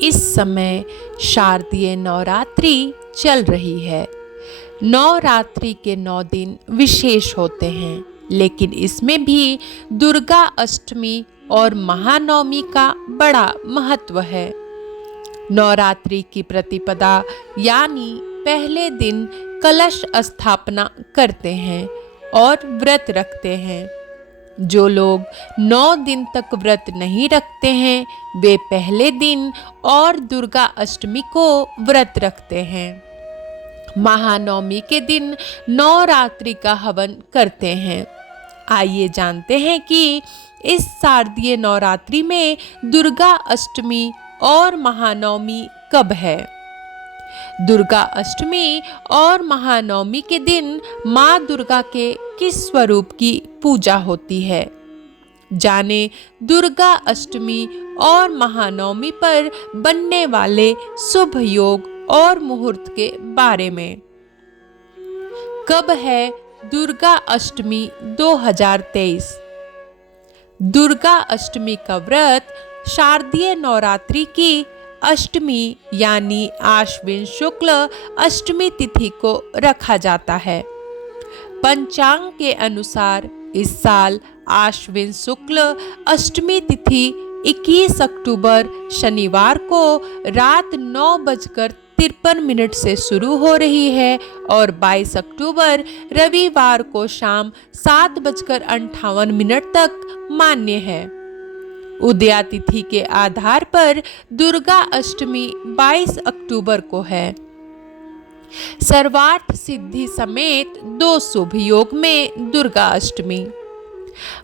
इस समय शारदीय नवरात्रि चल रही है। नवरात्रि के 9 दिन विशेष होते हैं, लेकिन इसमें भी दुर्गा अष्टमी और महानवमी का बड़ा महत्व है। नवरात्रि की प्रतिपदा यानी पहले दिन कलश स्थापना करते हैं और व्रत रखते हैं। जो लोग 9 दिन तक व्रत नहीं रखते हैं, वे पहले दिन और दुर्गा अष्टमी को व्रत रखते हैं। महानवमी के दिन नवरात्रि का हवन करते हैं। आइए जानते हैं कि इस शारदीय नवरात्रि में दुर्गा अष्टमी और महानवमी कब है। दुर्गा अष्टमी और महानवमी के दिन माँ दुर्गा के किस स्वरूप की पूजा होती है। जाने दुर्गा अष्टमी और महानवमी पर बनने वाले शुभ योग और मुहूर्त के बारे में। कब है दुर्गा अष्टमी 2023। दुर्गा अष्टमी का व्रत शारदीय नवरात्रि की अष्टमी यानी आश्विन शुक्ल अष्टमी तिथि को रखा जाता है। पंचांग के अनुसार इस साल आश्विन शुक्ल अष्टमी तिथि 21 अक्टूबर शनिवार को रात 9:53 से शुरू हो रही है और 22 अक्टूबर रविवार को शाम 7:58 तक मान्य है। उदया तिथि के आधार पर दुर्गा अष्टमी 22 अक्टूबर को है। सर्वार्थ सिद्धि समेत 2 शुभ योग में दुर्गा अष्टमी।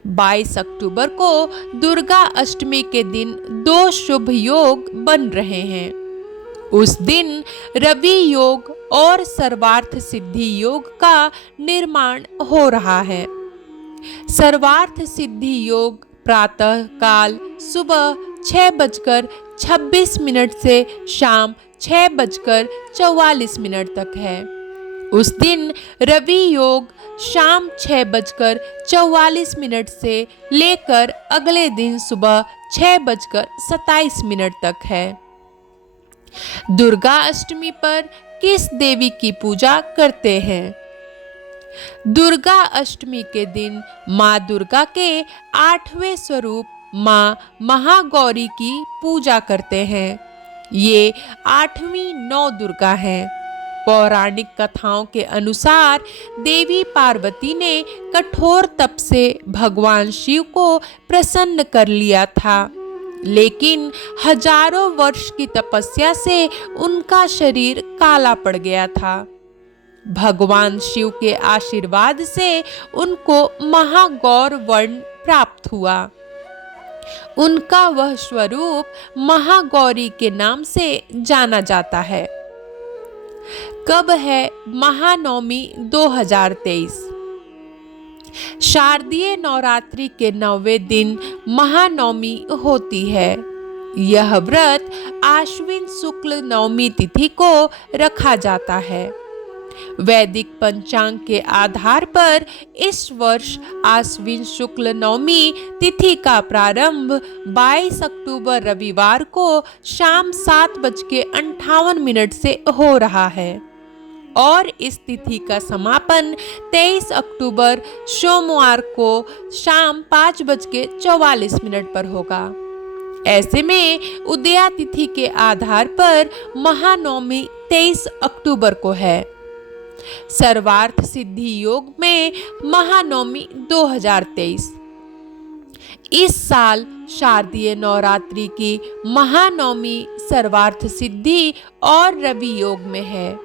22 अक्टूबर को दुर्गा अष्टमी के दिन 2 शुभ योग बन रहे हैं। उस दिन रवि योग और सर्वार्थ सिद्धि योग का निर्माण हो रहा है। सर्वार्थ सिद्धि योग प्रातः काल सुबह 6:26 से शाम 6:44 तक है। उस दिन रवि योग शाम 6:44 से लेकर अगले दिन सुबह 6:27 तक है। दुर्गा अष्टमी पर किस देवी की पूजा करते हैं। दुर्गा अष्टमी के दिन माँ दुर्गा के 8वें स्वरूप माँ महागौरी की पूजा करते हैं। ये 8वीं नौ दुर्गा हैं। पौराणिक कथाओं के अनुसार देवी पार्वती ने कठोर तप से भगवान शिव को प्रसन्न कर लिया था, लेकिन हजारों वर्ष की तपस्या से उनका शरीर काला पड़ गया था। भगवान शिव के आशीर्वाद से उनको महागौर वर्ण प्राप्त हुआ। उनका वह स्वरूप महागौरी के नाम से जाना जाता है। कब है महानवमी 2023। शारदीय नवरात्रि के 9वें दिन महानवमी होती है। यह व्रत आश्विन शुक्ल नवमी तिथि को रखा जाता है। वैदिक पंचांग के आधार पर इस वर्ष आश्विन शुक्ल नवमी तिथि का प्रारंभ 22 अक्टूबर रविवार को शाम 7:58 से हो रहा है और इस तिथि का समापन 23 अक्टूबर सोमवार को शाम 5:44 पर होगा। ऐसे में उदया तिथि के आधार पर महानवमी 23 अक्टूबर को है। सर्वार्थ सिद्धि योग में महानवमी 2023। इस साल शारदीय नवरात्रि की महानवमी सर्वार्थ सिद्धि और रवि योग में है।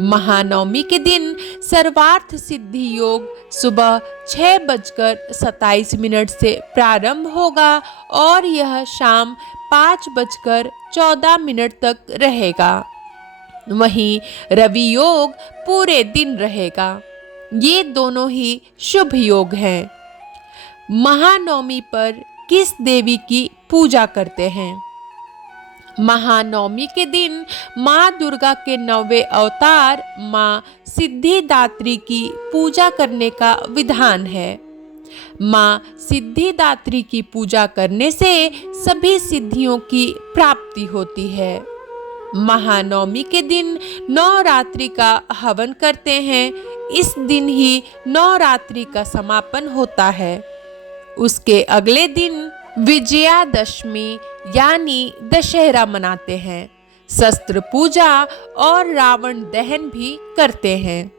महानवमी के दिन सर्वार्थ सिद्धि योग सुबह 6:27 से प्रारंभ होगा और यह शाम 5:14 तक रहेगा। वहीं रवि योग पूरे दिन रहेगा। ये दोनों ही शुभ योग हैं। महानवमी पर किस देवी की पूजा करते हैं। महानवमी के दिन माँ दुर्गा के 9वें अवतार माँ सिद्धिदात्री की पूजा करने का विधान है। माँ सिद्धिदात्री की पूजा करने से सभी सिद्धियों की प्राप्ति होती है। महानवमी के दिन नवरात्रि का हवन करते हैं। इस दिन ही नवरात्रि का समापन होता है। उसके अगले दिन विजयादशमी यानी दशहरा मनाते हैं। शस्त्र पूजा और रावण दहन भी करते हैं।